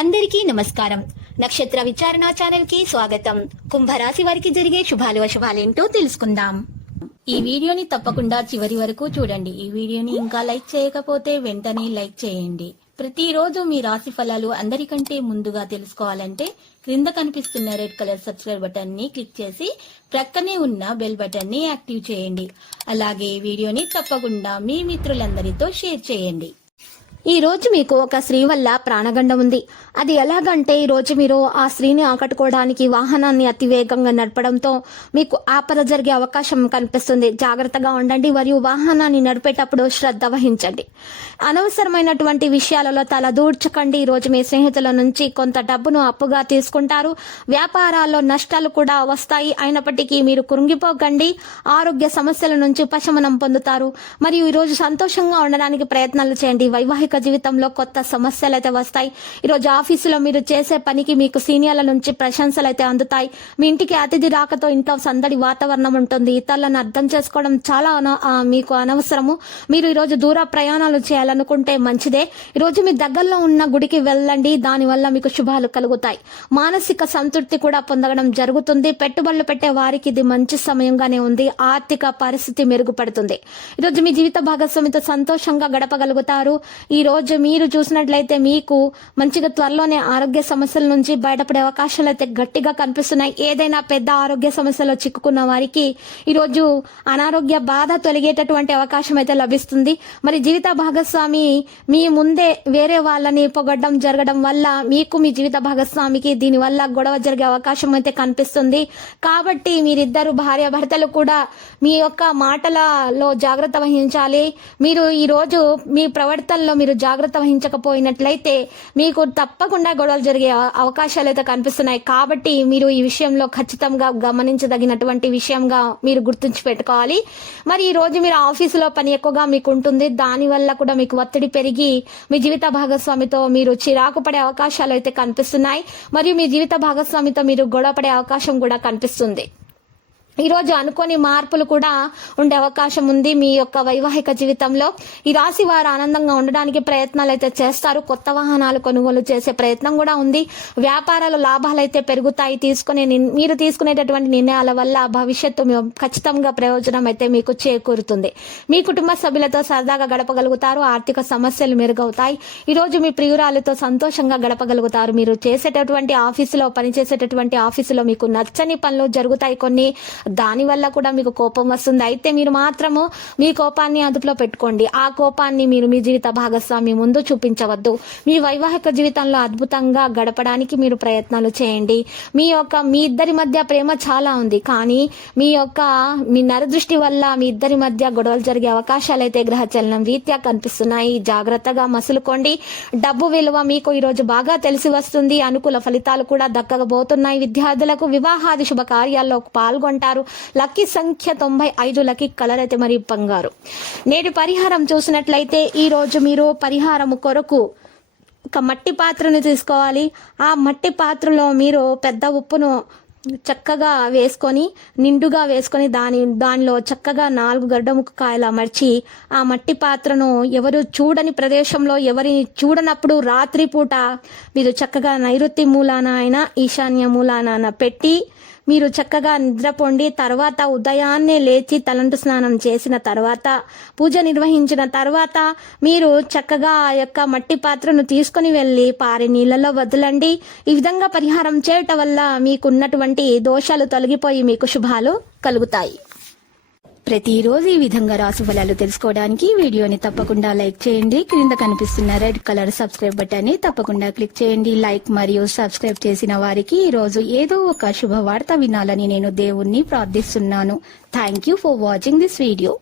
అందరికీ నమస్కారం. నక్షత్ర విచారణ ఛానల్ కి స్వాగతం. కుంభరాశి వారికి జరిగే శుభాలు అశుభాలేంటో తెలుసుకుందాం. ఈ వీడియోని తప్పకుండా చివరి వరకు చూడండి. ఈ వీడియోని ఇంకా లైక్ చేయకపోతే వెంటనే లైక్ చేయండి. ప్రతిరోజు మీ రాశి ఫలాలు అందరికంటే ముందుగా తెలుసుకోవాలంటే క్రింద కనిపిస్తున్న రెడ్ కలర్ సబ్స్క్రైబ్ బటన్ ని క్లిక్ చేసి ప్రక్కనే ఉన్న బెల్ బటన్ ని యాక్టివ్ చేయండి. అలాగే ఈ వీడియోని తప్పకుండా మీ మిత్రులందరితో షేర్ చేయండి. ఈ రోజు మీకు ఒక స్త్రీ వల్ల ప్రాణగండం ఉంది. అది ఎలాగంటే ఈ రోజు మీరు ఆ స్త్రీని ఆకట్టుకోవడానికి వాహనాన్ని అతివేగంగా నడపడంతో మీకు ఆపద జరిగే అవకాశం కనిపిస్తుంది. జాగ్రత్తగా ఉండండి మరియు వాహనాన్ని నడిపేటప్పుడు శ్రద్ధ వహించండి. అనవసరమైనటువంటి విషయాలలో తల దూర్చకండి. ఈ రోజు మీ స్నేహితుల నుంచి కొంత డబ్బును అప్పుగా తీసుకుంటారు. వ్యాపారాల్లో నష్టాలు కూడా వస్తాయి. అయినప్పటికీ మీరు కృంగిపోకండి. ఆరోగ్య సమస్యల నుంచి ఉపశమనం పొందుతారు. మరియు ఈ రోజు సంతోషంగా ఉండడానికి ప్రయత్నాలు చేయండి. వైవాహిక జీవితంలో కొత్త సమస్యలు అయితే వస్తాయి. ఈరోజు ఆఫీసులో మీరు చేసే పనికి మీకు సీనియర్ల నుంచి ప్రశంసలు అయితే అందుతాయి. మీ ఇంటికి అతిథి రాకతో ఇంట్లో సందడి వాతావరణం ఉంటుంది. ఇతరులను అర్థం చేసుకోవడం చాలా మీకు అనవసరము. మీరు ఈరోజు దూర ప్రయాణాలు చేయాలనుకుంటే మంచిదే. ఈరోజు మీ దగ్గరలో ఉన్న గుడికి వెళ్ళండి. దానివల్ల మీకు శుభాలు కలుగుతాయి. మానసిక సంతృప్తి కూడా పొందడం జరుగుతుంది. పెట్టుబడులు పెట్టే వారికి ఇది మంచి సమయంగానే ఉంది. ఆర్థిక పరిస్థితి మెరుగుపడుతుంది. ఈరోజు మీ జీవిత భాగస్వామితో సంతోషంగా గడపగలుగుతారు. ఈ రోజు మీరు చూసినట్లయితే మీకు మంచిగా త్వరలోనే ఆరోగ్య సమస్యల నుంచి బయటపడే అవకాశాలు అయితే గట్టిగా కనిపిస్తున్నాయి. ఏదైనా పెద్ద ఆరోగ్య సమస్యలో చిక్కుకున్న వారికి ఈరోజు అనారోగ్య బాధ తొలగేటటువంటి అవకాశం అయితే లభిస్తుంది. మరి జీవిత భాగస్వామి మీ ముందే వేరే వాళ్ళని పొగడ్డం జరగడం వల్ల మీకు మీ జీవిత భాగస్వామికి దీని వల్ల గొడవ జరిగే అవకాశం అయితే కనిపిస్తుంది. కాబట్టి మీరిద్దరు భార్య భర్తలు కూడా మీ యొక్క మాటలలో జాగ్రత్త వహించాలి. మీరు ఈ రోజు మీ ప్రవర్తనలో మీరు జాగ్రత్త వహించకపోయినట్లయితే మీకు తప్పకుండా గొడవలు జరిగే అవకాశాలు అయితే కనిపిస్తున్నాయి. కాబట్టి మీరు ఈ విషయంలో ఖచ్చితంగా గమనించదగినటువంటి విషయంగా మీరు గుర్తుంచి పెట్టుకోవాలి. మరి ఈ రోజు మీరు ఆఫీసులో పని ఎక్కువగా మీకు ఉంటుంది. దానివల్ల కూడా మీకు ఒత్తిడి పెరిగి మీ జీవిత భాగస్వామితో మీరు చిరాకు పడే అవకాశాలు అయితే కనిపిస్తున్నాయి. మరియు మీ జీవిత భాగస్వామితో మీరు గొడవ పడే అవకాశం కూడా కనిపిస్తుంది. ఈ రోజు అనుకోని మార్పులు కూడా ఉండే అవకాశం ఉంది మీ యొక్క వైవాహిక జీవితంలో. ఈ రాశి వారు ఆనందంగా ఉండడానికి ప్రయత్నాలు అయితే చేస్తారు. కొత్త వాహనాలు కొనుగోలు చేసే ప్రయత్నం కూడా ఉంది. వ్యాపారాల లాభాలు అయితే పెరుగుతాయి. మీరు తీసుకునేటటువంటి నిర్ణయాల వల్ల భవిష్యత్తు ఖచ్చితంగా ప్రయోజనం అయితే మీకు చేకూరుతుంది. మీ కుటుంబ సభ్యులతో సరదాగా గడపగలుగుతారు. ఆర్థిక సమస్యలు మెరుగవుతాయి. ఈ రోజు మీ ప్రియురాలతో సంతోషంగా గడపగలుగుతారు. మీరు చేసేటటువంటి ఆఫీసులో పనిచేసేటటువంటి ఆఫీసులో మీకు నచ్చని పనులు జరుగుతాయి కొన్ని. దానివల్ల కూడా మీకు కోపం వస్తుంది. అయితే మీరు మాత్రము మీ కోపాన్ని అదుపులో పెట్టుకోండి. ఆ కోపాన్ని మీరు మీ జీవిత భాగస్వామి ముందు చూపించవద్దు. మీ వైవాహిక జీవితంలో అద్భుతంగా గడపడానికి మీరు ప్రయత్నాలు చేయండి. మీ ఇద్దరి మధ్య ప్రేమ చాలా ఉంది. కానీ మీ నరదృష్టి వల్ల మీ ఇద్దరి మధ్య గొడవలు జరిగే అవకాశాలు అయితే గ్రహచలనం రీత్యా కనిపిస్తున్నాయి. జాగ్రత్తగా మసులుకోండి. డబ్బు విలువ మీకు ఈరోజు బాగా తెలిసి వస్తుంది. అనుకూల ఫలితాలు కూడా దక్కబోతున్నాయి. విద్యార్థులకు వివాహాది శుభ కార్యాల్లో పాల్గొంటారు. లక్కీ సంఖ్య 95. లక్కీ కలర్ అయితే మరి బంగారు. నేటి పరిహారం చూసినట్లయితే ఈ రోజు మీరు పరిహారం కొరకు ఒక మట్టి పాత్రను తీసుకోవాలి. ఆ మట్టి పాత్రలో మీరు పెద్ద ఉప్పును చక్కగా వేసుకొని నిండుగా వేసుకొని దానిలో చక్కగా 4 గడ్డముక్కకాయలు అమర్చి ఆ మట్టి పాత్రను ఎవరు చూడని ప్రదేశంలో ఎవరిని చూడనప్పుడు రాత్రిపూట మీరు చక్కగా నైరుతి మూలాన అయినా ఈశాన్య మూలాన పెట్టి మీరు చక్కగా నిద్రపోండి. తర్వాత ఉదయాన్నే లేచి తలంటు స్నానం చేసిన తర్వాత పూజ నిర్వహించిన తర్వాత మీరు చక్కగా ఆ యొక్క మట్టి పాత్రను తీసుకుని వెళ్ళి పారే నీళ్ళలో వదలండి. ఈ విధంగా పరిహారం చేయటం వల్ల మీకున్నటువంటి దోషాలు తొలగిపోయి మీకు శుభాలు కలుగుతాయి. ప్రతిరోజు ఈ విధంగా రాశి ఫలాలు తెలుసుకోవడానికి వీడియోని తప్పకుండా లైక్ చేయండి. క్రింద కనిపిస్తున్న రెడ్ కలర్ సబ్స్క్రైబ్ బటన్ ని తప్పకుండా క్లిక్ చేయండి. లైక్ మరియు సబ్స్క్రైబ్ చేసిన వారికి ఈ రోజు ఏదో ఒక శుభవార్త వినాలని నేను దేవుణ్ణి ప్రార్థిస్తున్నాను. Thank you for watching this video.